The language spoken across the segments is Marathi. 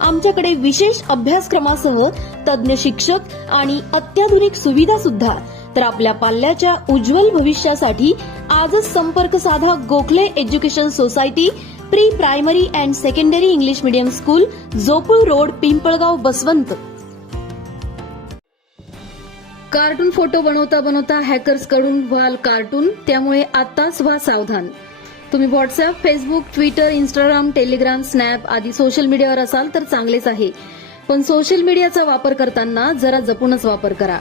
आमच्याकडे विशेष अभ्यासक्रमासह तज्ज्ञ शिक्षक आणि अत्याधुनिक सुविधा सुद्धा. तर आपल्या पाल्याच्या उज्ज्वल भविष्यासाठी आजच संपर्क साधा Gokhale education society pre primary and secondary English medium school Jopul road Pimpalgaon Baswant. Cartoon photo बनवता बनवता हॅकर्सकडून व्हाल कार्टून त्यामुळे आताच व्हा सावधान. तुम्ही WhatsApp Facebook Twitter Instagram Telegram Snap आदी सोशल मीडियावर असाल तर चांगलेच आहे. पण सोशल मीडियाचा वापर करताना जरा जपूनच वापर करा.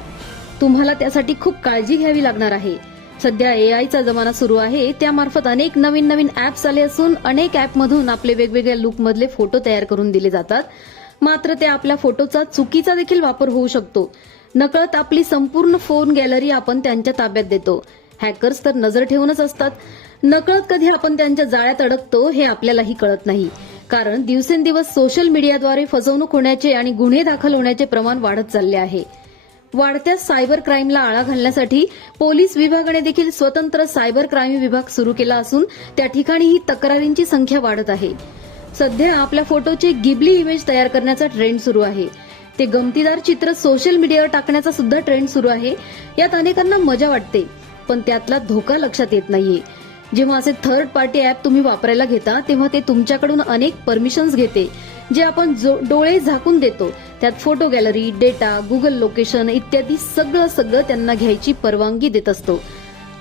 तुम्हाला त्यासाठी खूप काळजी घ्यावी लागणार आहे. सध्या एआयचा जमाना सुरू आहे. त्यामार्फत अनेक नवीन नवीन ऍप्स आले असून अनेक ऍपमधून आपले वेगवेगळ्या लुकमधले फोटो तयार करून दिले जातात. मात्र ते आपल्या फोटोचा चुकीचा देखील वापर होऊ शकतो. नकळत आपली संपूर्ण फोन गॅलरी आपण त्यांच्या ताब्यात देतो. हॅकर्स तर नजर ठेवूनच असतात. नकळत कधी आपण त्यांच्या जाळ्यात अडकतो हे आपल्यालाही कळत नाही. कारण दिवसेंदिवस सोशल मीडियाद्वारे फसवणूक होण्याचे आणि गुन्हे दाखल होण्याचे प्रमाण वाढत चालले आहे. वाढत्या सायबर क्राईमला आळा घालण्यासाठी पोलीस विभागाने देखील स्वतंत्र सायबर क्राईम विभाग सुरू केला असून त्या ठिकाणी ही तक्रारींची संख्या वाढत आहे. सध्या आपल्या फोटोचे गिबली इमेज तयार करण्याचा ट्रेंड सुरू आहे. ते गमतीदार चित्र सोशल मीडियावर टाकण्याचा सुद्धा ट्रेंड सुरू आहे. यात अनेकांना मजा वाटते. पण त्यातला धोका लक्षात येत नाहीये. जेव्हा असे थर्ड पार्टी ऍप तुम्ही वापरायला घेता तेव्हा ते तुमच्याकडून अनेक परमिशन्स घेते जे आपण जो- डोळे झाकून देतो. त्यात photo gallery data Google location इत्यादी सगळं सगळं त्यांना घ्यायची परवानगी देत असतो.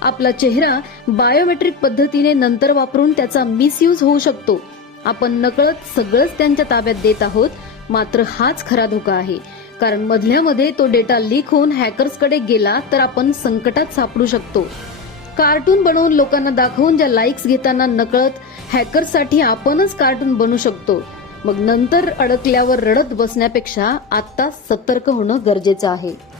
आपला चेहरा बायोमेट्रिक पद्धतीने नंतर वापरून त्याचा मिसयूज होऊ शकतो. आपण नकळत सगळंच त्यांच्या ताब्यात देत आहोत मात्र हाच खरा धोका आहे. कारण मधल्यामध्ये तो डेटा लीक होऊन हॅकर्सकडे गेला तर आपण संकटात सापडू शकतो. कार्टून बनवून लोकांना दाखवून ज्या लाईक्स घेताना नकळत हॅकर्ससाठी आपणच कार्टून बनू शकतो. मग नंतर अडकल्यावर रडत बसण्यापेक्षा आत्ता सतर्क होणं गरजेचं आहे.